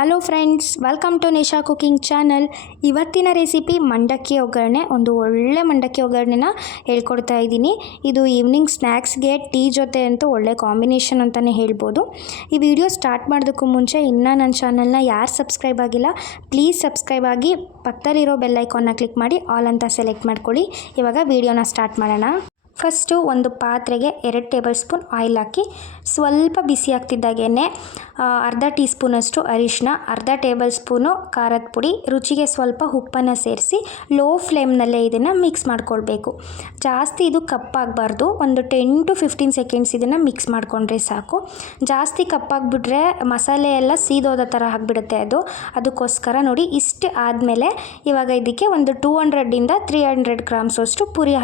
Hello friends welcome to Nisha cooking channel ಇವತ್ತಿನ recipe ಮಂಡಕ್ಕಿ ಒಗ್ಗರಣೆ, ಒಂದು ಒಳ್ಳೆ ಮಂಡಕ್ಕಿ ಒಗ್ಗರಣೆನ ಹೇಳ್ಕೊಡ್ತಾ ಇದ್ದೀನಿ. ಇದು ಈವ್ನಿಂಗ್ ಸ್ನ್ಯಾಕ್ಸ್ಗೆ ಟೀ ಜೊತೆ ಅಂತೂ ಒಳ್ಳೆ ಕಾಂಬಿನೇಷನ್ ಅಂತಲೇ ಹೇಳ್ಬೋದು. ಈ ವಿಡಿಯೋ ಸ್ಟಾರ್ಟ್ ಮಾಡೋದಕ್ಕೂ ಮುಂಚೆ ಇನ್ನೂ ನನ್ನ ಚಾನಲ್ನ ಯಾರು ಸಬ್ಸ್ಕ್ರೈಬ್ ಆಗಿಲ್ಲ ಪ್ಲೀಸ್ ಸಬ್ಸ್ಕ್ರೈಬ್ ಆಗಿ ಪಕ್ಕದಲ್ಲಿರೋ ಬೆಲ್ಲೈಕಾನ್ನ ಕ್ಲಿಕ್ ಮಾಡಿ ಆಲ್ ಅಂತ ಸೆಲೆಕ್ಟ್ ಮಾಡ್ಕೊಳ್ಳಿ. ಇವಾಗ ವಿಡಿಯೋನ ಸ್ಟಾರ್ಟ್ ಮಾಡೋಣ. ಫಸ್ಟು ಒಂದು ಪಾತ್ರೆಗೆ ಎರಡು ಟೇಬಲ್ ಸ್ಪೂನ್ ಆಯಿಲ್ ಹಾಕಿ ಸ್ವಲ್ಪ ಬಿಸಿ ಆಗ್ತಿದ್ದಾಗೇ ಅರ್ಧ ಟೀ ಸ್ಪೂನಷ್ಟು ಅರಿಶಿನ ಅರ್ಧ ಟೇಬಲ್ ಸ್ಪೂನು ಖಾರದ ಪುಡಿ, ರುಚಿಗೆ ಸ್ವಲ್ಪ ಉಪ್ಪನ್ನು ಸೇರಿಸಿ ಲೋ ಫ್ಲೇಮ್ನಲ್ಲೇ ಇದನ್ನು ಮಿಕ್ಸ್ ಮಾಡ್ಕೊಳ್ಬೇಕು. ಜಾಸ್ತಿ ಇದು ಕಪ್ಪಾಗಬಾರ್ದು, ಒಂದು ಟೆನ್ ಟು ಫಿಫ್ಟೀನ್ ಸೆಕೆಂಡ್ಸ್ ಇದನ್ನು ಮಿಕ್ಸ್ ಮಾಡಿಕೊಂಡ್ರೆ ಸಾಕು. ಜಾಸ್ತಿ ಕಪ್ಪಾಗಿಬಿಟ್ರೆ ಮಸಾಲೆ ಎಲ್ಲ ಸೀದೋದ ಥರ ಆಗಿಬಿಡುತ್ತೆ ಅದು. ಅದಕ್ಕೋಸ್ಕರ ನೋಡಿ, ಇಷ್ಟು ಆದಮೇಲೆ ಇವಾಗ ಇದಕ್ಕೆ ಒಂದು ಟೂ ಹಂಡ್ರೆಡಿಂದ ತ್ರೀ ಹಂಡ್ರೆಡ್ ಗ್ರಾಮ್ಸ್ ಅಷ್ಟು ಪುರಿ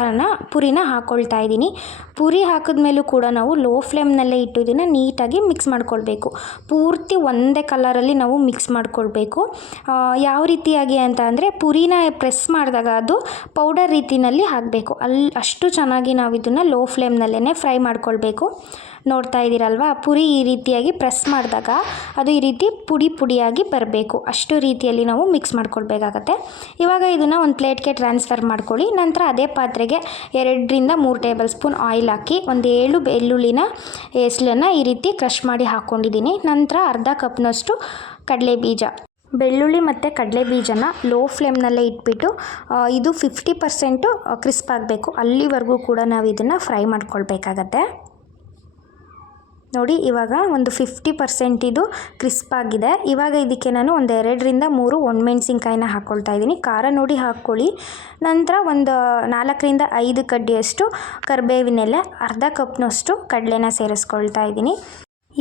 ಪುರಿನ ಹಾಕ್ಕೊಳ್ತಾ ಇದ್ದೀನಿ. ಪೂರಿ ಹಾಕಿದ ಮೇಲೂ ಕೂಡ ನಾವು ಲೋ ಫ್ಲೇಮ್ನಲ್ಲೇ ಇಟ್ಟು ಇದನ್ನು ನೀಟಾಗಿ ಮಿಕ್ಸ್ ಮಾಡ್ಕೊಳ್ಬೇಕು. ಪೂರ್ತಿ ಒಂದೇ ಕಲರಲ್ಲಿ ನಾವು ಮಿಕ್ಸ್ ಮಾಡ್ಕೊಳ್ಬೇಕು. ಯಾವ ರೀತಿಯಾಗಿ ಅಂತ ಅಂದರೆ ಪುರಿನ ಪ್ರೆಸ್ ಮಾಡಿದಾಗ ಅದು ಪೌಡರ್ ರೀತಿಯಲ್ಲಿ ಹಾಕಬೇಕು. ಅಲ್ಲಿ ಅಷ್ಟು ಚೆನ್ನಾಗಿ ನಾವು ಇದನ್ನು ಲೋ ಫ್ಲೇಮ್ನಲ್ಲೇ ಫ್ರೈ ಮಾಡ್ಕೊಳ್ಬೇಕು. ನೋಡ್ತಾ ಇದ್ದೀರಲ್ವಾ? ಪುರಿ ಈ ರೀತಿಯಾಗಿ ಪ್ರೆಸ್ ಮಾಡಿದಾಗ ಅದು ಈ ರೀತಿ ಪುಡಿ ಪುಡಿಯಾಗಿ ಬರಬೇಕು. ಅಷ್ಟು ರೀತಿಯಲ್ಲಿ ನಾವು ಮಿಕ್ಸ್ ಮಾಡ್ಕೊಳ್ಬೇಕಾಗತ್ತೆ. ಇವಾಗ ಇದನ್ನು ಒಂದು ಪ್ಲೇಟ್ಗೆ ಟ್ರಾನ್ಸ್ಫರ್ ಮಾಡ್ಕೊಳ್ಳಿ. ನಂತರ ಅದೇ ಪಾತ್ರೆಗೆ ಎರಡರಿಂದ ಮೂರು ಟೇಬಲ್ ಸ್ಪೂನ್ ಆಯಿಲ್ ಹಾಕಿ ಒಂದು ಏಳು ಬೆಳ್ಳುಳ್ಳಿನ ಹೆಸ್ಲನ್ನು ಈ ರೀತಿ ಕ್ರಷ್ ಮಾಡಿ ಹಾಕ್ಕೊಂಡಿದ್ದೀನಿ ನಂತರ ಅರ್ಧ ಕಪ್ನಷ್ಟು ಕಡಲೆ ಬೀಜ ಬೆಳ್ಳುಳ್ಳಿ ಮತ್ತು ಕಡಲೆ ಬೀಜನ ಲೋ ಫ್ಲೇಮ್ನಲ್ಲೇ ಇಟ್ಬಿಟ್ಟು ಇದು ಫಿಫ್ಟಿ ಪರ್ಸೆಂಟು ಕ್ರಿಸ್ಪ್ ಆಗಬೇಕು. ಅಲ್ಲಿವರೆಗೂ ಕೂಡ ನಾವು ಇದನ್ನು ಫ್ರೈ ಮಾಡ್ಕೊಳ್ಬೇಕಾಗತ್ತೆ. ನೋಡಿ, ಇವಾಗ ಒಂದು ಫಿಫ್ಟಿ ಪರ್ಸೆಂಟ್ ಇದು ಕ್ರಿಸ್ಪ್ ಆಗಿದೆ. ಇವಾಗ ಇದಕ್ಕೆ ನಾನು ಒಂದು ಎರಡರಿಂದ ಮೂರು ಒಣಮೆಣ್ಸಿನ್ಕಾಯಿನ ಹಾಕ್ಕೊಳ್ತಾ ಇದ್ದೀನಿ. ಖಾರ ನೋಡಿ ಹಾಕ್ಕೊಳ್ಳಿ. ನಂತರ ಒಂದು ನಾಲ್ಕರಿಂದ ಐದು ಕಡ್ಡಿಯಷ್ಟು ಕರಿಬೇವಿನೆಲೆ ಅರ್ಧ ಕಪ್ನಷ್ಟು ಕಡಲೆನ ಸೇರಿಸ್ಕೊಳ್ತಾ ಇದ್ದೀನಿ.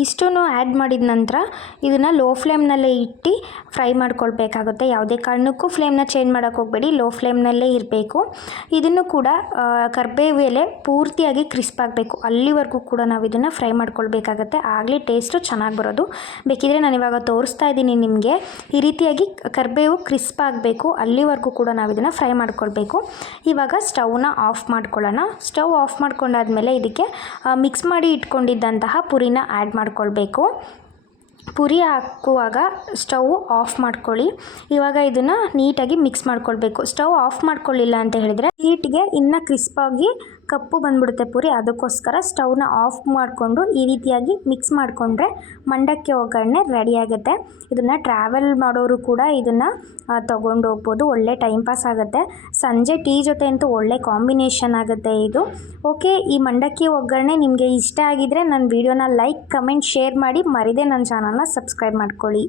ಇಷ್ಟನ್ನು ಆ್ಯಡ್ ಮಾಡಿದ ನಂತರ ಇದನ್ನು ಲೋ ಫ್ಲೇಮ್ನಲ್ಲೇ ಇಟ್ಟು ಫ್ರೈ ಮಾಡ್ಕೊಳ್ಬೇಕಾಗುತ್ತೆ. ಯಾವುದೇ ಕಾರಣಕ್ಕೂ ಫ್ಲೇಮ್ನ ಚೇಂಜ್ ಮಾಡೋಕ್ಕೆ ಹೋಗಬೇಡಿ ಲೋ ಫ್ಲೇಮ್ನಲ್ಲೇ ಇರಬೇಕು. ಇದನ್ನು ಕೂಡ ಕರ್ಬೇವು ಎಲೆ ಪೂರ್ತಿಯಾಗಿ ಕ್ರಿಸ್ಪ್ ಆಗಬೇಕು. ಅಲ್ಲಿವರೆಗೂ ಕೂಡ ನಾವು ಇದನ್ನು ಫ್ರೈ ಮಾಡ್ಕೊಳ್ಬೇಕಾಗತ್ತೆ. ಆಗಲೇ ಟೇಸ್ಟು ಚೆನ್ನಾಗಿ ಬರೋದು. ಬೇಕಿದ್ರೆ ನಾನು ಇವಾಗ ತೋರಿಸ್ತಾ ಇದ್ದೀನಿ ನಿಮಗೆ. ಈ ರೀತಿಯಾಗಿ ಕರ್ಬೇವು ಕ್ರಿಸ್ಪ್ ಆಗಬೇಕು. ಅಲ್ಲಿವರೆಗೂ ಕೂಡ ನಾವು ಇದನ್ನು ಫ್ರೈ ಮಾಡ್ಕೊಳ್ಬೇಕು. ಇವಾಗ ಸ್ಟವ್ನ ಆಫ್ ಮಾಡ್ಕೊಳ್ಳೋಣ. ಸ್ಟವ್ ಆಫ್ ಮಾಡ್ಕೊಂಡಾದ್ಮೇಲೆ ಇದಕ್ಕೆ ಮಿಕ್ಸ್ ಮಾಡಿ ಇಟ್ಕೊಂಡಿದ್ದಂತಹ ಪುರಿನ ಆ್ಯಡ್ ಮಾಡ್ಕೊಳ್ಬೇಕು. ಪುರಿ ಹಾಕುವಾಗ ಸ್ಟವ್ ಆಫ್ ಮಾಡ್ಕೊಳ್ಳಿ. ಇವಾಗ ಇದನ್ನು ನೀಟಾಗಿ ಮಿಕ್ಸ್ ಮಾಡ್ಕೊಳ್ಬೇಕು. ಸ್ಟವ್ ಆಫ್ ಮಾಡ್ಕೊಳ್ಳಿಲ್ಲ ಅಂತ ಹೇಳಿದರೆ ಹೀಟ್ಗೆ ಇನ್ನೂ ಕ್ರಿಸ್ಪಾಗಿ ಕಪ್ಪು ಬಂದ್ಬಿಡುತ್ತೆ ಪೂರಿ, ಅದಕ್ಕೋಸ್ಕರ ಸ್ಟವ್ನ ಆಫ್ ಮಾಡಿಕೊಂಡು ಈ ರೀತಿಯಾಗಿ ಮಿಕ್ಸ್ ಮಾಡಿಕೊಂಡ್ರೆ ಮಂಡಕ್ಕಿ ಒಗ್ಗರಣೆ ರೆಡಿ ಆಗುತ್ತೆ. ಇದನ್ನು ಟ್ರಾವೆಲ್ ಮಾಡೋರು ಕೂಡ ಇದನ್ನು ತೊಗೊಂಡು ಹೋಗ್ಬೋದು. ಒಳ್ಳೆ ಟೈಮ್ ಪಾಸ್ ಆಗುತ್ತೆ. ಸಂಜೆ ಟೀ ಜೊತೆ ಅಂತೂ ಒಳ್ಳೆ ಕಾಂಬಿನೇಷನ್ ಆಗುತ್ತೆ ಇದು. ಓಕೆ ಈ ಮಂಡಕ್ಕಿ ಒಗ್ಗರಣೆ ನಿಮಗೆ ಇಷ್ಟ ಆಗಿದ್ದರೆ ನನ್ನ ವಿಡಿಯೋನ ಲೈಕ್ ಕಮೆಂಟ್ ಶೇರ್ ಮಾಡಿ. ಮರಿದೇ ನನ್ನ ಚಾನಲ್ನ ಸಬ್ಸ್ಕ್ರೈಬ್ ಮಾಡ್ಕೊಳ್ಳಿ.